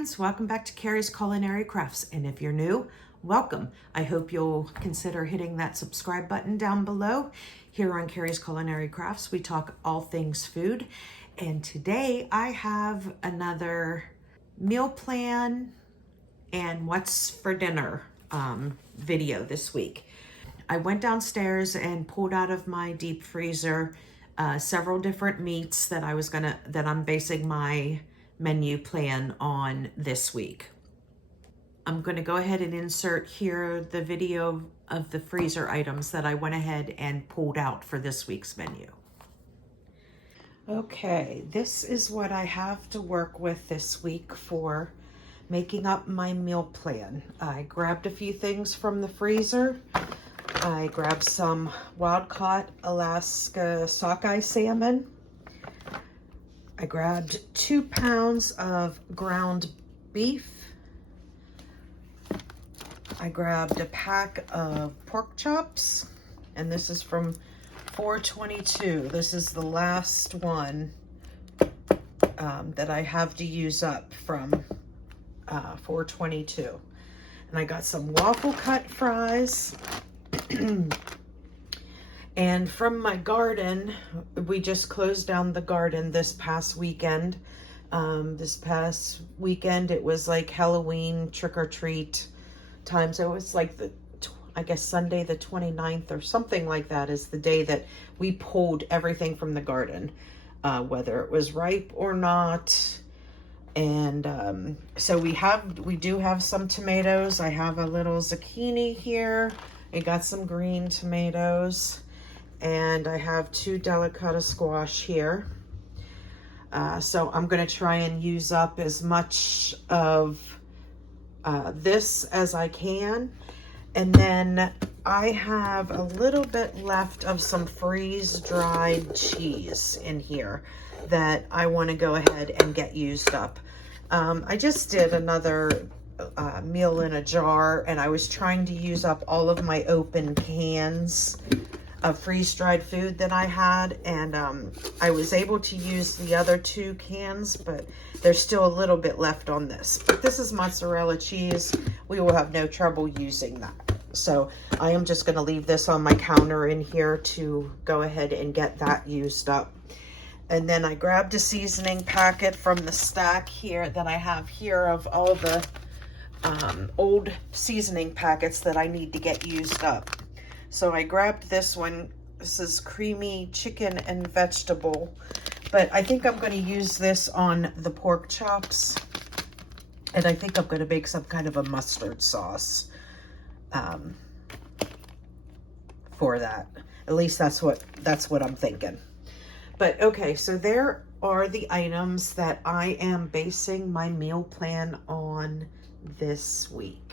friends, welcome back to Carrie's Culinary Crafts. And if you're new, welcome. I hope you'll consider hitting that subscribe button down below. Here on Carrie's Culinary Crafts, we talk all things food. And today I have another meal plan and what's for dinner video this week. I went downstairs and pulled out of my deep freezer several different meats that I'm basing my menu plan on this week. I'm going to go ahead and insert here the video of the freezer items that I went ahead and pulled out for this week's menu. Okay, this is what I have to work with this week for making up my meal plan. I grabbed a few things from the freezer. I grabbed some wild-caught Alaska sockeye salmon. I grabbed 2 pounds of ground beef. I grabbed a pack of pork chops, and this is from 422. This is the last one that I have to use up from 422. And I got some waffle cut fries. And from my garden, we just closed down the garden this past weekend. It was like Halloween trick-or-treat time. So it was like I guess Sunday the 29th or something like that is the day that we pulled everything from the garden, whether it was ripe or not. And so we do have some tomatoes. I have a little zucchini here. I got some green tomatoes. And I have 2 delicata squash here. So I'm going to try and use up as much of this as I can. And then I have a little bit left of some freeze-dried cheese in here that I want to go ahead and get used up. I just did another meal in a jar, and I was trying to use up all of my open cans of freeze-dried food that I had, and I was able to use the other 2 cans, but there's still a little bit left on this. But this is mozzarella cheese. We will have no trouble using that. So I am just going to leave this on my counter in here to go ahead and get that used up. And then I grabbed a seasoning packet from the stack here that I have here of all the old seasoning packets that I need to get used up. So I grabbed this one. This is creamy chicken and vegetable, but I think I'm going to use this on the pork chops, and I think I'm going to make some kind of a mustard sauce for that. At least that's what I'm thinking. But okay, so there are the items that I am basing my meal plan on this week,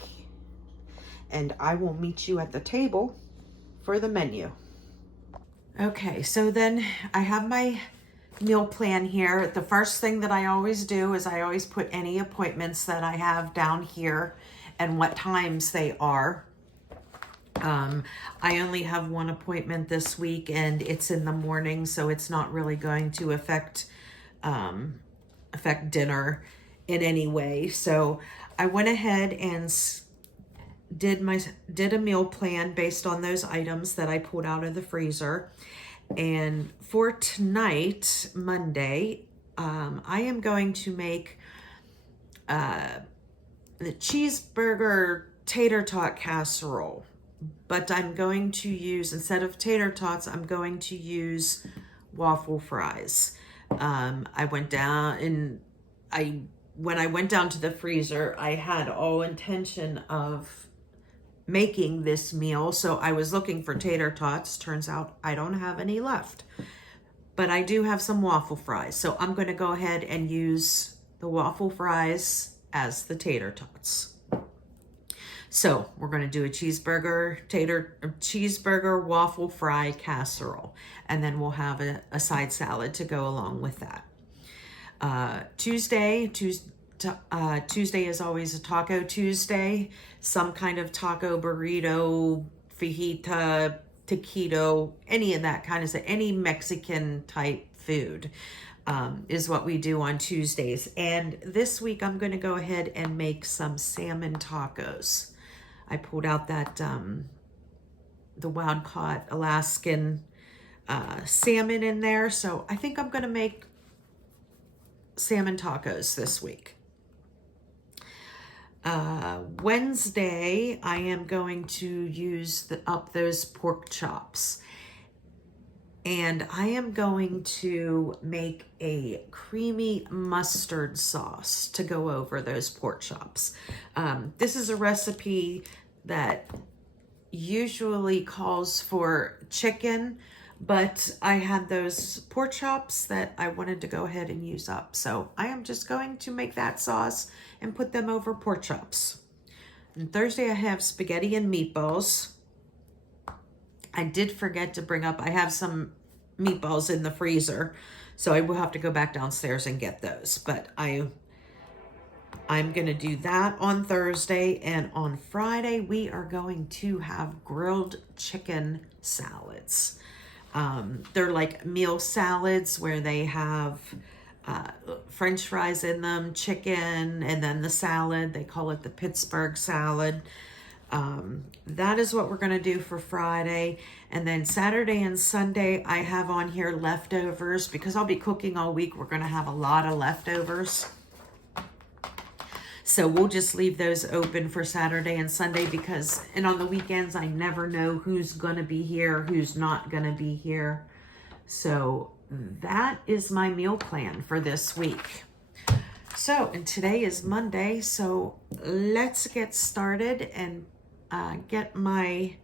and I will meet you at the table for the menu. Okay, so then I have my meal plan here. The first thing that I always do is I always put any appointments that I have down here and what times they are. I only have one appointment this week, and it's in the morning, so it's not really going to affect dinner in any way. So I went ahead and did a meal plan based on those items that I pulled out of the freezer. And for tonight, Monday, I am going to make the cheeseburger tater tot casserole, but I'm going to use, instead of tater tots, I'm going to use waffle fries. When I went down to the freezer, I had all intention of making this meal, so I was looking for tater tots. Turns out I don't have any left, but I do have some waffle fries, so I'm going to go ahead and use the waffle fries as the tater tots. So we're going to do a cheeseburger waffle fry casserole, and then we'll have a side salad to go along with that. Tuesday is always a Taco Tuesday, some kind of taco, burrito, fajita, taquito, any of that kind of stuff, any Mexican type food. is what we do on Tuesdays. And this week I'm going to go ahead and make some salmon tacos. I pulled out that the wild caught Alaskan salmon in there. So I think I'm going to make salmon tacos this week. Wednesday, I am going to use up those pork chops. And I am going to make a creamy mustard sauce to go over those pork chops. This is a recipe that usually calls for chicken, but I had those pork chops that I wanted to go ahead and use up. So I am just going to make that sauce and put them over pork chops. And Thursday I have spaghetti and meatballs. I did forget to bring up, I have some meatballs in the freezer, so I will have to go back downstairs and get those. But I'm gonna do that on Thursday, and on Friday we are going to have grilled chicken salads. They're like meal salads where they have French fries in them, chicken, and then the salad. They call it the Pittsburgh salad. That is what we're going to do for Friday. And then Saturday and Sunday, I have on here leftovers because I'll be cooking all week. We're going to have a lot of leftovers. So we'll just leave those open for Saturday and Sunday because, and on the weekends, I never know who's going to be here, who's not going to be here. So that is my meal plan for this week. So, and today is Monday, so let's get started and get my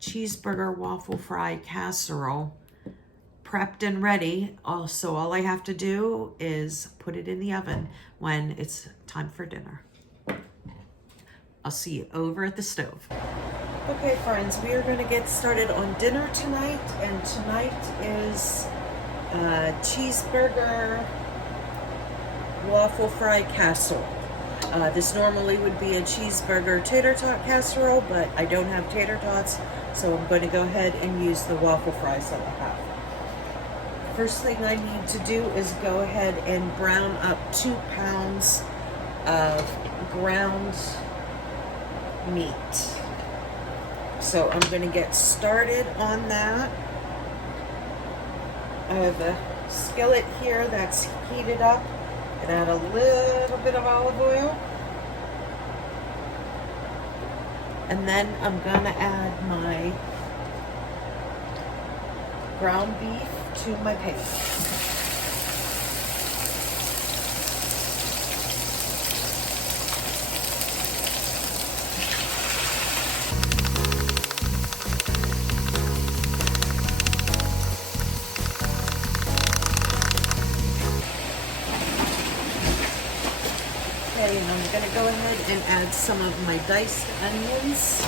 cheeseburger waffle fry casserole prepped and ready. Also, all I have to do is put it in the oven when it's time for dinner. I'll see you over at the stove. Okay, friends, we are going to get started on dinner tonight, and tonight is cheeseburger waffle fry casserole. This normally would be a cheeseburger tater tot casserole, but I don't have tater tots, so I'm going to go ahead and use the waffle fries that I have. First thing I need to do is go ahead and brown up 2 pounds of ground meat. So I'm going to get started on that. I have a skillet here that's heated up. And add a little bit of olive oil. And then I'm going to add my ground beef to my pan. And I'm going to go ahead and add some of my diced onions.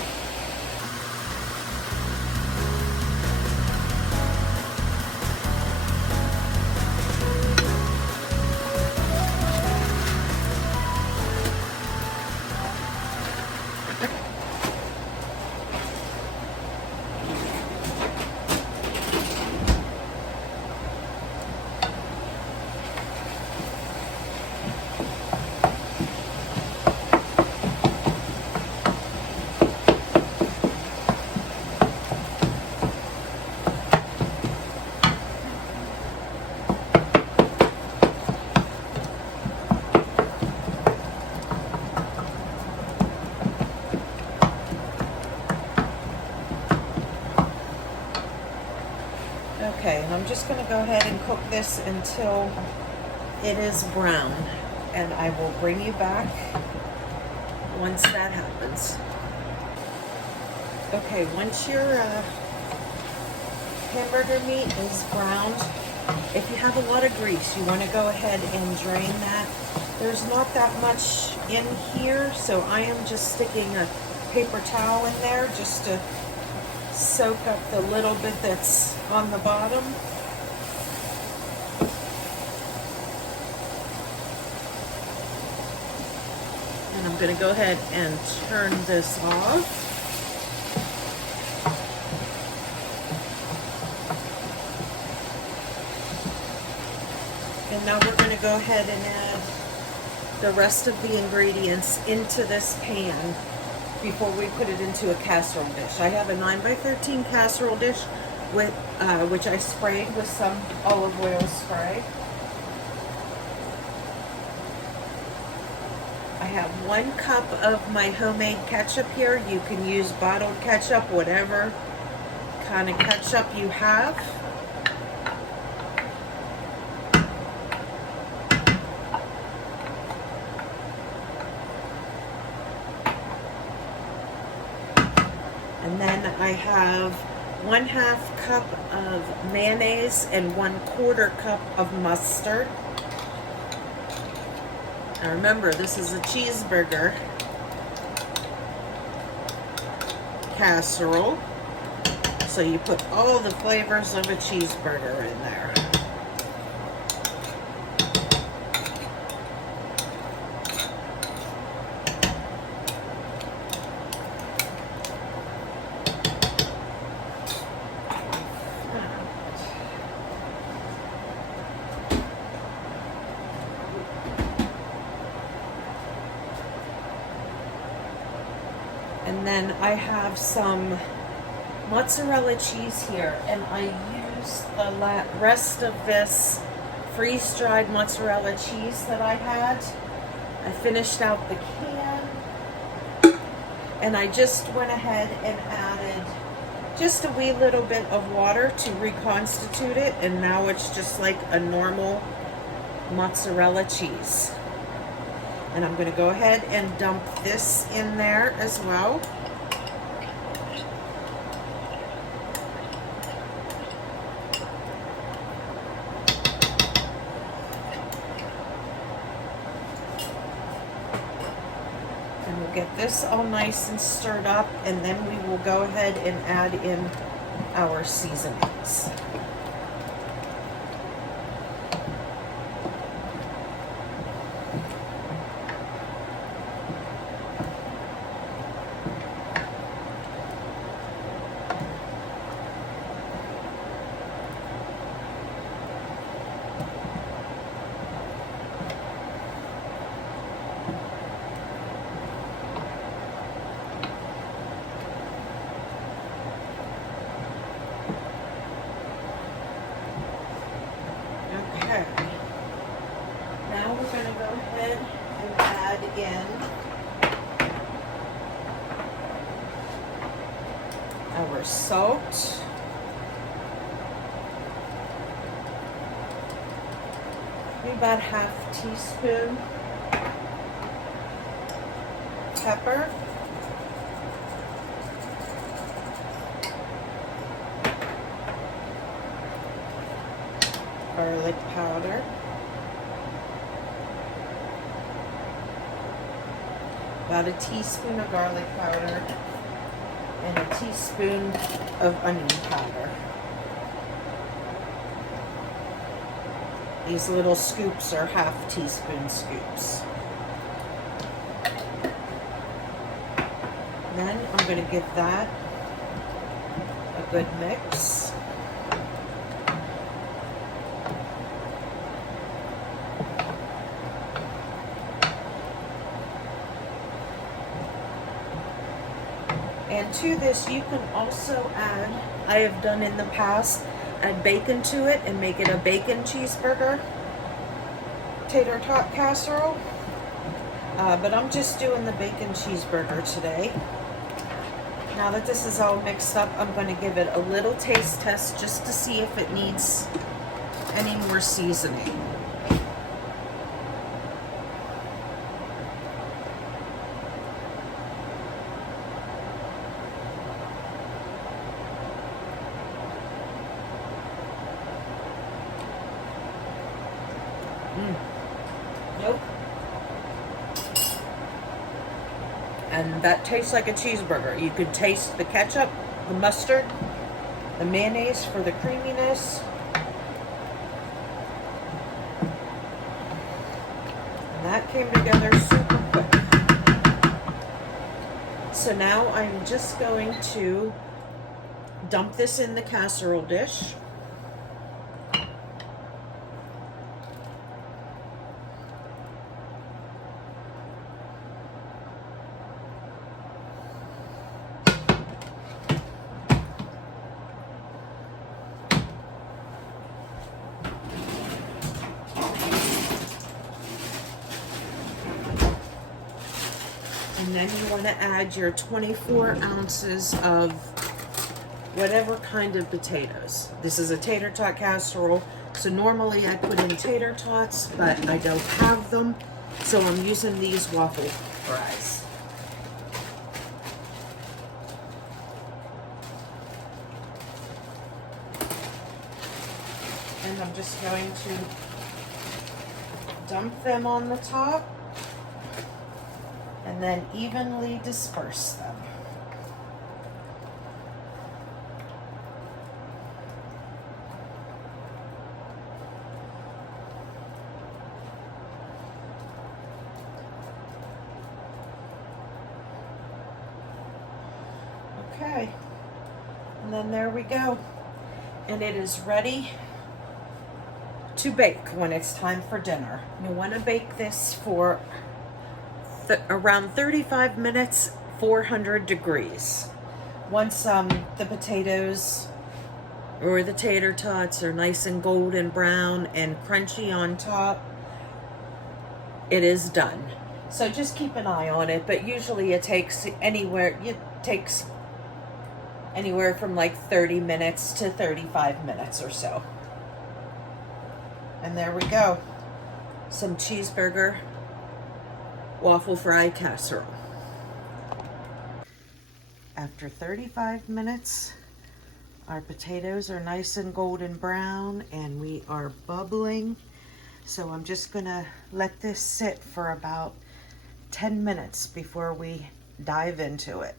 Okay, and I'm just going to go ahead and cook this until it is brown, and I will bring you back once that happens. Okay, once your hamburger meat is browned, if you have a lot of grease, you want to go ahead and drain that. There's not that much in here, so I am just sticking a paper towel in there just to soak up the little bit that's on the bottom. And I'm going to go ahead and turn this off. And now we're going to go ahead and add the rest of the ingredients into this pan before we put it into a casserole dish. I have a 9x13 casserole dish with which I sprayed with some olive oil spray. I have 1 cup of my homemade ketchup here. You can use bottled ketchup, whatever kind of ketchup you have. And then I have 1/2 cup of mayonnaise and 1/4 cup of mustard. Now remember, this is a cheeseburger casserole, so you put all the flavors of a cheeseburger in there. And then I have some mozzarella cheese here, and I use the rest of this freeze-dried mozzarella cheese that I had. I finished out the can, and I just went ahead and added just a wee little bit of water to reconstitute it, and now it's just like a normal mozzarella cheese. And I'm going to go ahead and dump this in there as well. And we'll get this all nice and stirred up, and then we will go ahead and add in our seasonings. Now we're going to go ahead and add in our salt, maybe about 1/2 teaspoon pepper, garlic powder, about a teaspoon of garlic powder, and a teaspoon of onion powder. These little scoops are 1/2 teaspoon scoops. Then I'm going to give that a good mix. And to this, you can also add, I have done in the past, add bacon to it and make it a bacon cheeseburger tater tot casserole. But I'm just doing the bacon cheeseburger today. Now that this is all mixed up, I'm going to give it a little taste test just to see if it needs any more seasoning. Nope. And that tastes like a cheeseburger. You could taste the ketchup, the mustard, the mayonnaise for the creaminess. And that came together super quick. So now I'm just going to dump this in the casserole dish. And then you want to add your 24 ounces of whatever kind of potatoes. This is a tater tot casserole, so normally I put in tater tots, but I don't have them, so I'm using these waffle fries. And I'm just going to dump them on the top and then evenly disperse them. Okay, and then there we go. And it is ready to bake when it's time for dinner. You want to bake this for around 35 minutes, 400 degrees. Once the potatoes or the tater tots are nice and golden brown and crunchy on top, it is done. So just keep an eye on it, but usually it takes anywhere from like 30 minutes to 35 minutes or so. And there we go. Some cheeseburger waffle fry casserole. After 35 minutes, our potatoes are nice and golden brown and we are bubbling. So I'm just gonna let this sit for about 10 minutes before we dive into it.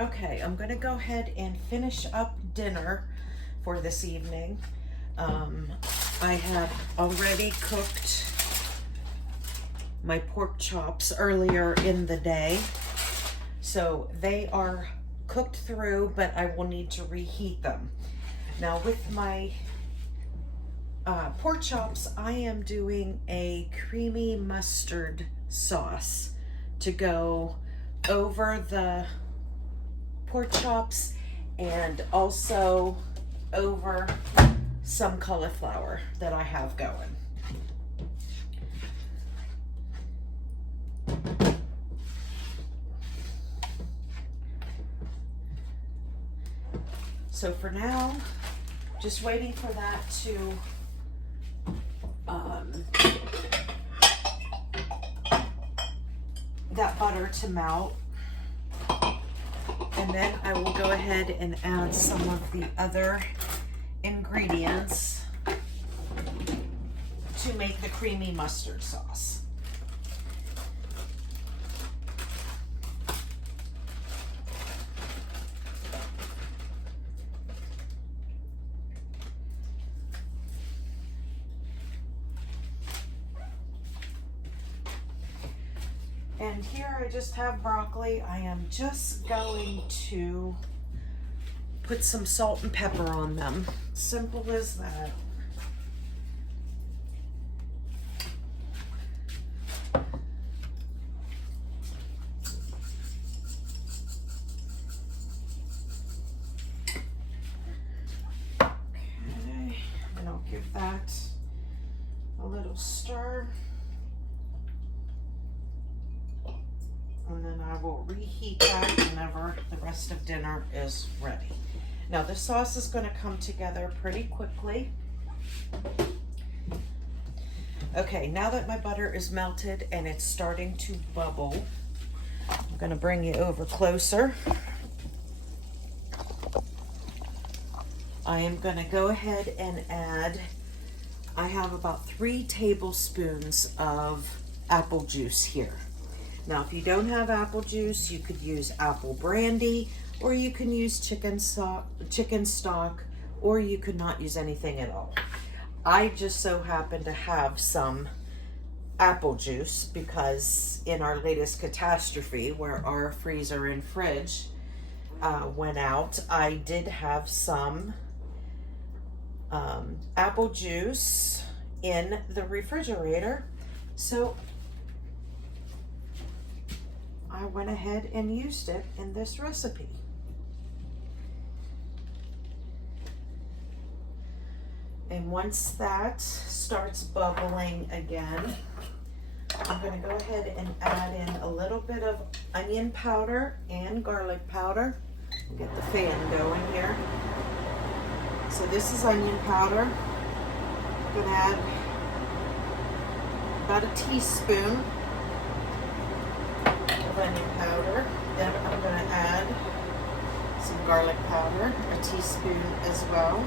Okay, I'm gonna go ahead and finish up dinner for this evening. I have already cooked my pork chops earlier in the day, so they are cooked through, but I will need to reheat them. Now with my pork chops, I am doing a creamy mustard sauce to go over the pork chops and also over some cauliflower that I have going. So for now, just waiting for that to that butter to melt. And then I will go ahead and add some of the other ingredients to make the creamy mustard sauce. And here I just have broccoli. I am just going to put some salt and pepper on them. Simple as that. Okay, and I'll give that a little stir. And then I will reheat that whenever the rest of dinner is ready. Now the sauce is going to come together pretty quickly. Okay, now that my butter is melted and it's starting to bubble, I'm going to bring you over closer. I am going to go ahead and add, I have about 3 tablespoons of apple juice here. Now, if you don't have apple juice, you could use apple brandy, or you can use chicken stock, or you could not use anything at all. I just so happen to have some apple juice, because in our latest catastrophe where our freezer and fridge went out, I did have some apple juice in the refrigerator. So I went ahead and used it in this recipe. And once that starts bubbling again, I'm going to go ahead and add in a little bit of onion powder and garlic powder. Get the fan going here. So this is onion powder. I'm going to add about a teaspoon of onion powder. Then I'm going to add some garlic powder, a teaspoon as well.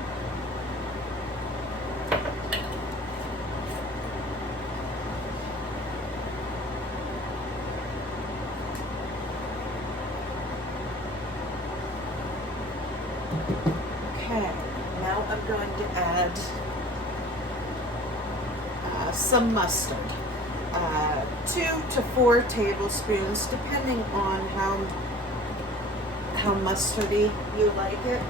Okay, now I'm going to add some mustard. 2 to 4 tablespoons, depending on how mustardy you like it.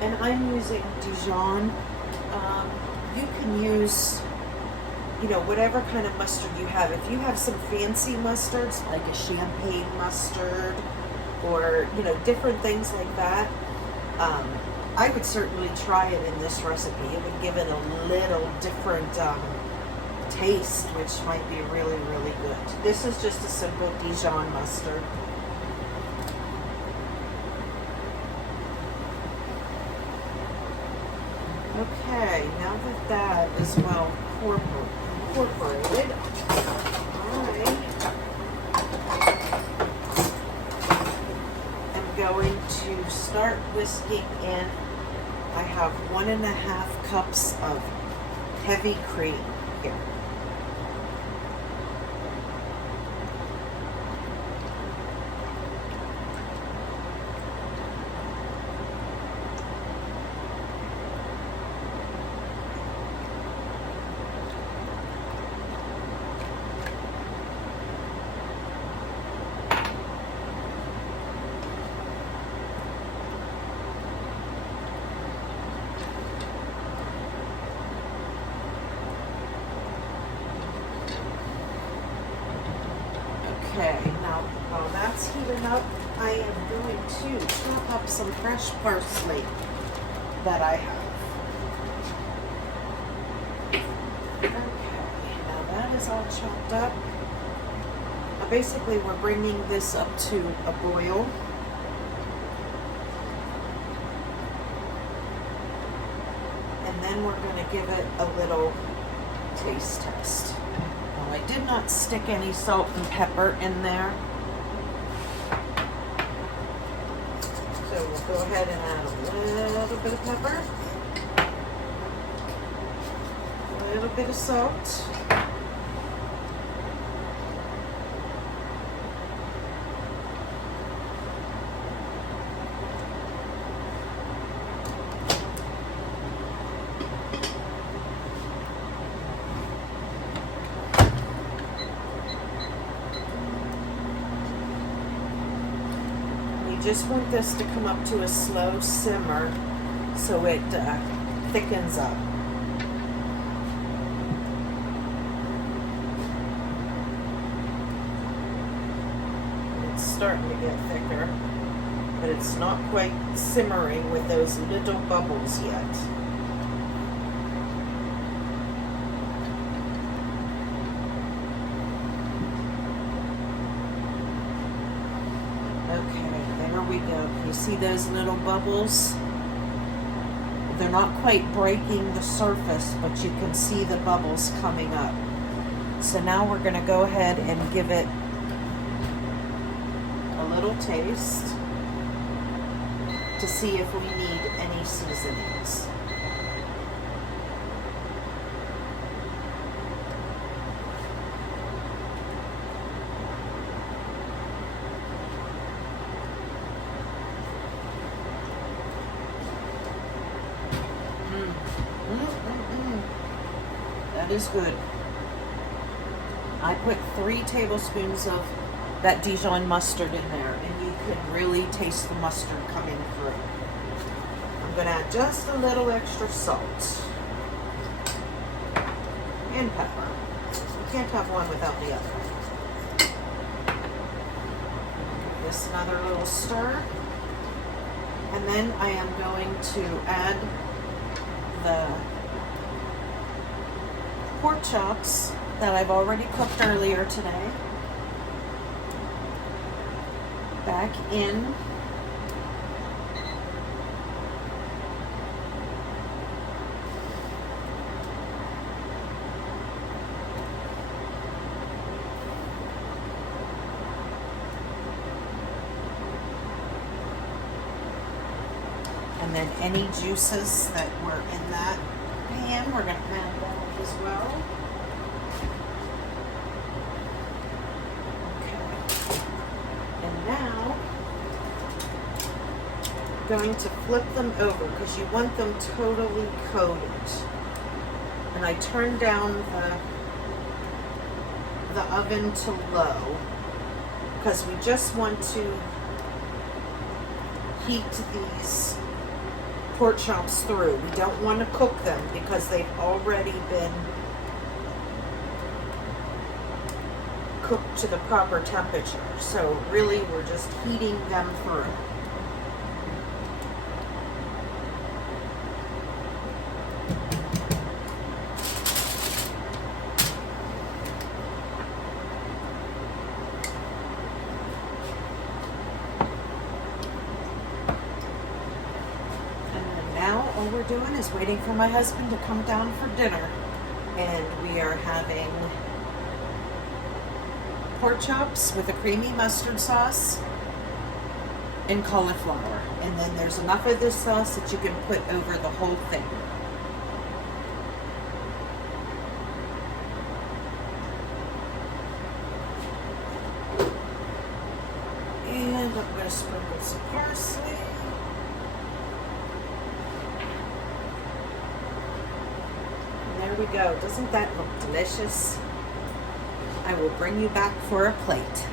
And I'm using Dijon. You can use, you know, whatever kind of mustard you have. If you have some fancy mustards, like a champagne mustard, or, you know, different things like that, I would certainly try it in this recipe. It would give it a little different taste, which might be really, really good. This is just a simple Dijon mustard. Okay, now that that is well incorporated, I'm going to start whisking in. I have 1.5 cups of heavy cream here. Okay, now while that's heating up, I am going to chop up some fresh parsley that I have. Okay, now that is all chopped up. Now basically we're bringing this up to a boil. And then we're going to give it a little taste test. I did not stick any salt and pepper in there. So we'll go ahead and add a little bit of pepper, a little bit of salt, just want this to come up to a slow simmer so it thickens up. It's starting to get thicker, but it's not quite simmering with those little bubbles yet. We go. You see those little bubbles? They're not quite breaking the surface, but you can see the bubbles coming up. So now we're going to go ahead and give it a little taste to see if we need any seasonings. That is good. I put 3 tablespoons of that Dijon mustard in there, and you can really taste the mustard coming through. I'm going to add just a little extra salt and pepper. You can't have one without the other. Give this another little stir. And then I am going to add the pork chops that I've already cooked earlier today back in. And then any juices that were in that pan, we're going to add that as well. Okay. And now, I'm going to flip them over because you want them totally coated. And I turn down the oven to low because we just want to heat these pork chops through. We don't want to cook them because they've already been cooked to the proper temperature. So really we're just heating them through. All we're doing is waiting for my husband to come down for dinner, and we are having pork chops with a creamy mustard sauce and cauliflower, and then there's enough of this sauce that you can put over the whole thing. And I'm going to sprinkle some parsley. There we go. Doesn't that look delicious? I will bring you back for a plate.